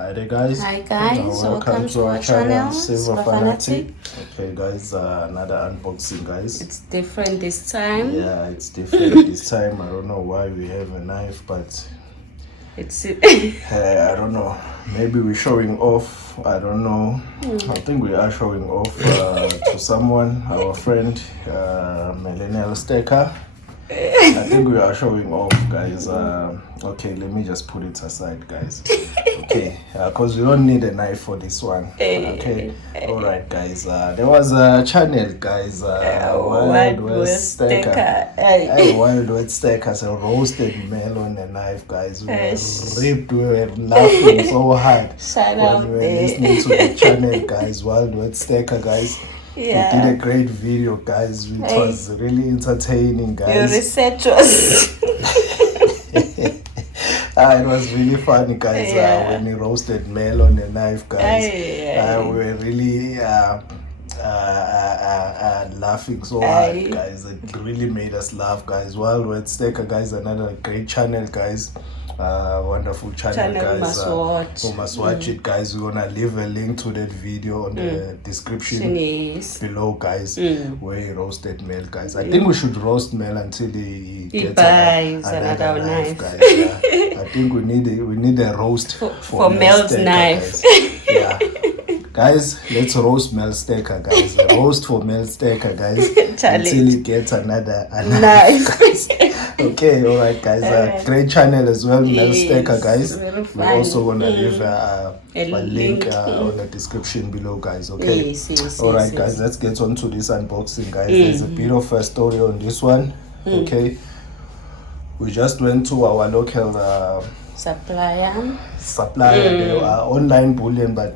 Hi there guys. Hi guys, welcome to our channel Silver Fanatic. Okay guys, another unboxing guys. It's different this time. Yeah, it's different this time. I don't know why we have a knife, but It's I don't know. Maybe we're showing off. I don't know. I think we are showing off to someone, our friend, Millennial Stacker. I think we are showing off, guys. Okay, let me just put it aside, guys. Okay, because we don't need a knife for this one. Okay, all right, guys. There was a channel, guys. Wild West Stacker. Wild West Stacker. So roasted melon and knife, guys. We were ripped. We were laughing so hard when we were listening to the channel, guys. Wild West Stacker, guys. Yeah. We did a great video, guys. It was really entertaining, guys. Your research was it was really funny, guys. When he roasted melon and knife, guys. We were really laughing so hard, guys. It really made us laugh, guys. Wild West Stacker, guys, another great channel, guys. Wonderful channel, guys. You must watch it, guys. We're gonna leave a link to that video on the description below, guys, where he roasted Mel, guys. I think we should roast Mel until he gets another knife, guys. I think we need a roast for Mel's knife, yeah. Guys, let's roast Mel Stacker, guys. A roast for Mel Stacker, guys, until he gets another knife. Okay, all right, guys. Great channel as well, Mel Stacker, guys. We're also gonna leave a link on the description below, guys. Okay. All right, guys. Let's get on to this unboxing, guys. There's a bit of a story on this one. Okay. We just went to our local supplier. They are online bullion, but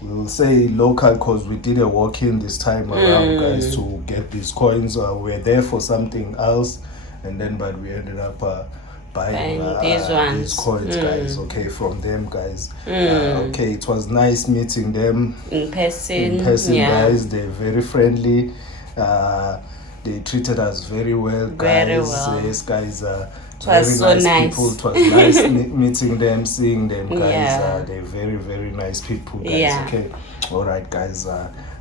we will say local because we did a walk-in this time around, guys, to get these coins. We're there for something else, and then but we ended up buying these coins, guys. Okay, from them, guys. Okay, it was nice meeting them in person, guys. They're very friendly. They treated us very well, guys. Yes, guys. It was so nice. People. It was nice meeting them, seeing them, guys. They're very, very nice people, guys. Okay, all right, guys.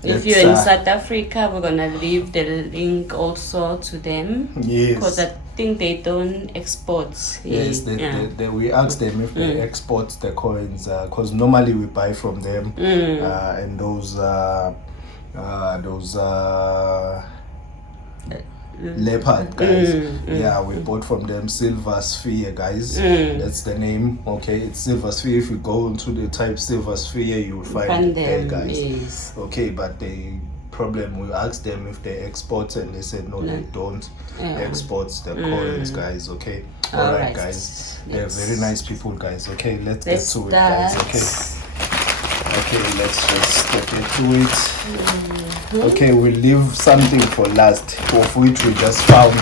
If you're in South Africa, we're gonna leave the link also to them. Yes, because I think they don't export. Yes, we asked them if they export the coins, because normally we buy from them, and those leopard, guys. We bought from them Silver Sphere, guys. That's the name. Okay, it's Silver Sphere. If you go into the type Silver Sphere, you will find it there, guys. Yes. Okay, but we asked them if they export, and they said no, they don't export the coins, guys. Okay, all right, guys. They're very nice people, guys. Okay, let's get to it, guys. Okay, let's just get into it. Okay, we'll leave something for last, of which we just found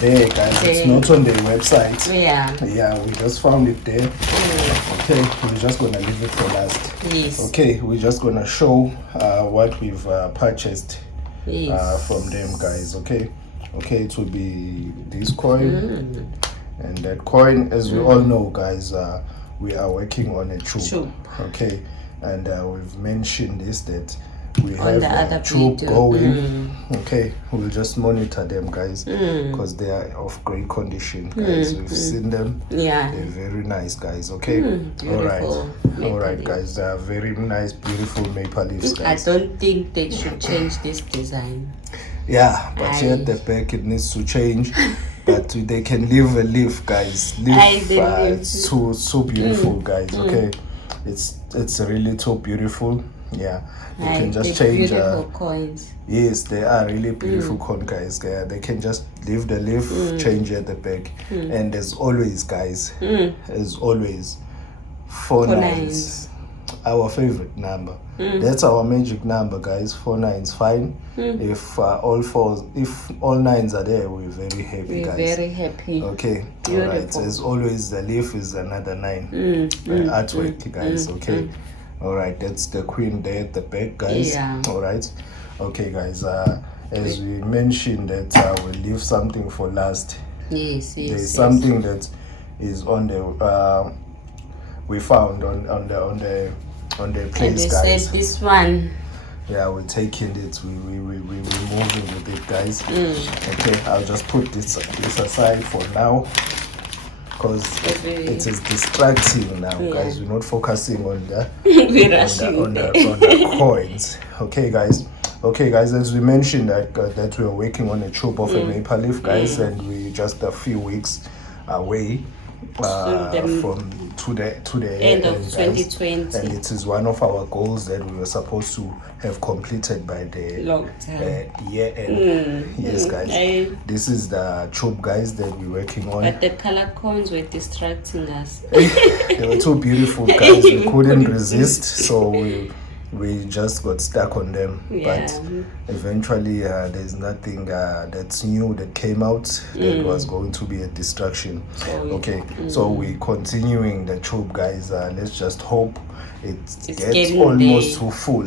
there, guys. It's not on the website. Yeah, we just found it there. Okay, we're just gonna leave it for last. Yes. Okay, we're just gonna show what we've purchased from them, guys. Okay, it will be this coin and that coin. As we all know, guys, we are working on a tube. Okay, and we've mentioned this, that we have a tube going. Okay, we'll just monitor them, guys, because they are of great condition, guys. We've seen them. They're very nice, guys. Okay, all right, guys. They are very nice, beautiful maple leaves, guys. I don't think they should change this design. Yeah, but here at the back it needs to change. But they can leave a leaf, guys. It's so beautiful, guys. Okay, it's really so beautiful. Yeah, they can just change. Beautiful coins. Yes, they are really beautiful coin, guys. They can just leave the leaf, change at the back, and as always, guys, as always, 49s, our favorite number. That's our magic number, guys. 49s, fine. If all nines are there, we're very happy, guys. Very happy. Okay, all right. As always, the leaf is another 9. Artwork, guys. Okay. All right, that's the queen there at the back, guys. All right. Okay, guys. As we mentioned that we'll leave something for last. There's something that is on the we found on the place, and we guys. said this one. Yeah, we're taking it. We're moving with it, guys. Okay, I'll just put this aside for now because it is distracting now, guys. We're not focusing on the on the coins. Okay, guys. As we mentioned that we are working on a tube of a maple leaf, guys, and we just a few weeks away from to the end of guys. 2020, and it is one of our goals that we were supposed to have completed by the year end. Yes, guys. This is the tube, guys, that we're working on. But the color coins were distracting us. They were too beautiful, guys. We couldn't resist, so we just got stuck on them. But eventually there's nothing that's new that came out that was going to be a distraction. Okay, so we're continuing the tube, guys. Let's just hope it gets almost to full.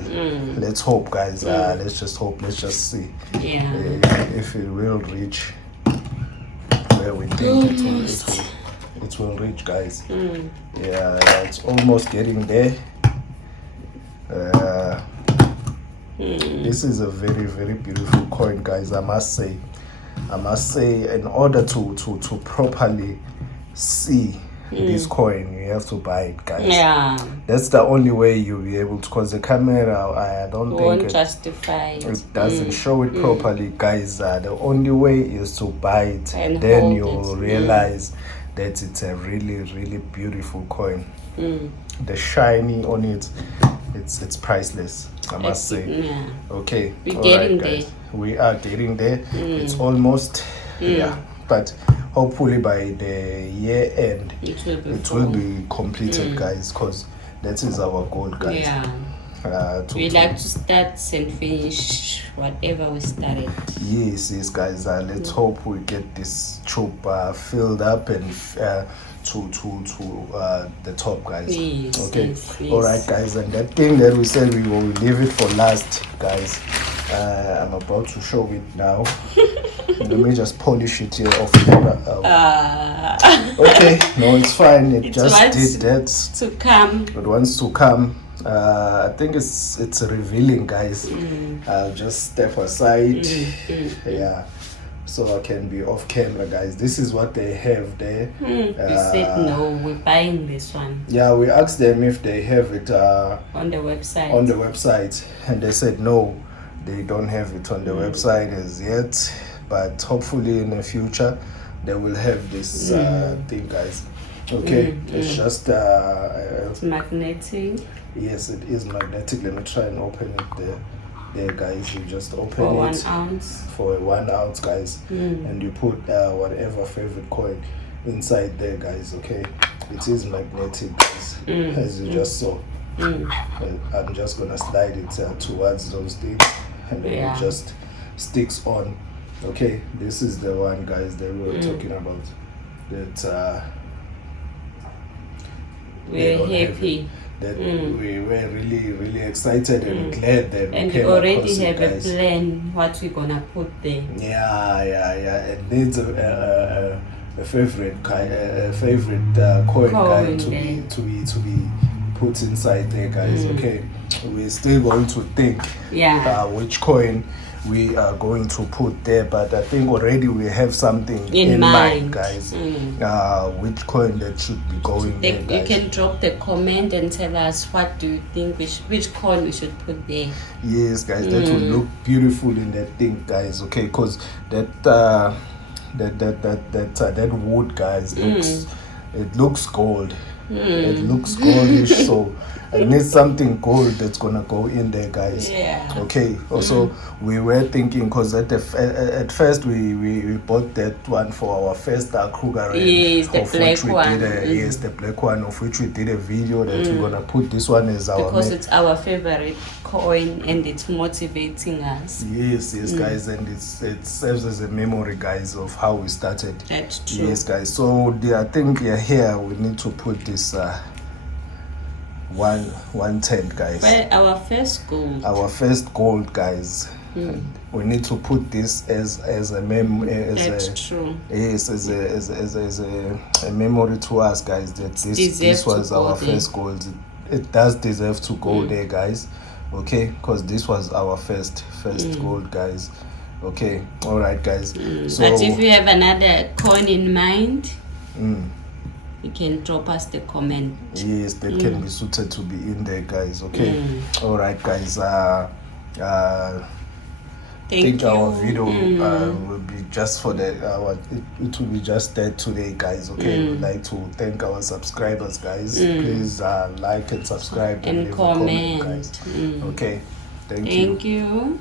Let's hope, guys. Let's just hope. Let's just see if it will reach where we think it will reach, guys. Yeah, it's almost getting there. This is a very, very beautiful coin, guys. I must say, in order to properly see this coin, you have to buy it, guys. Yeah, that's the only way you'll be able to, because the camera, I don't think it doesn't show it properly, guys. The only way is to buy it, and then you'll realize that it's a really, really beautiful coin. The shiny on it, it's priceless, I must say. Okay, we're getting there. We are getting there. It's almost but hopefully by the year end it will be completed, guys, because that is our goal, guys. We like to start and finish whatever we started. Yes, guys. Let's hope we get this tube filled up and to the top, guys. Okay. All right, guys. And that thing that we said we will leave it for last, guys. I'm about to show it now. Let me just polish it here off camera. Okay. No, it's fine. It just did that. To come. It wants to come. I think it's revealing, guys. I'll just step aside, so I can be off camera, guys. This is what they have there. You said no, we're buying this one. Yeah, we asked them if they have it on the website. And they said no, they don't have it on the website as yet, but hopefully in the future they will have this thing, guys. Okay, it's just it's magnetic. Yes, it is magnetic. Let me try and open it there, guys. You just open for it 1 ounce. For 1 ounce, guys, and you put whatever favorite coin inside there, guys. Okay, it is magnetic, guys, as you just saw. I'm just gonna slide it towards those things, and then it just sticks on. Okay, this is the one, guys, that we were talking about. That we're happy. That we were really, really excited and glad that and we came already have guys. a plan what we're gonna put there. It needs a favorite coin, guy, to be put inside there, guys. Okay, we're still going to think which coin we are going to put there, but I think already we have something in mind, guys. Which coin that should be going there, guys. You can drop the comment and tell us what do you think which coin we should put there. Yes, guys, that will look beautiful in that thing, guys. Okay, because that wood, guys, looks gold. It looks goldish, so I need something gold that's gonna go in there, guys. Okay. Also, we were thinking, because at first we bought that one for our first Kruger, the black one. Yes, the black one, of which we did a video that we're gonna put this one as our because it's our favorite coin and it's motivating us. Yes, guys, and it serves as a memory, guys, of how we started. That's true. Yes, guys. So I think here we need to put this 110, guys. Well, our first gold, guys. We need to put this as a true. Yes, as a memory to us, guys, that this was our first gold. It does deserve to go there, guys. Okay, because this was our first gold, guys. Okay, all right, guys. So but if you have another coin in mind, you can drop us the comment. Yes, that can be suited to be in there, guys. Okay, all right, guys. Think our video will be just for that. It will be just that today, guys. Okay, we'd like to thank our subscribers, guys. Please like and subscribe and leave comment. a comment, guys. Okay, thank you. Thank you.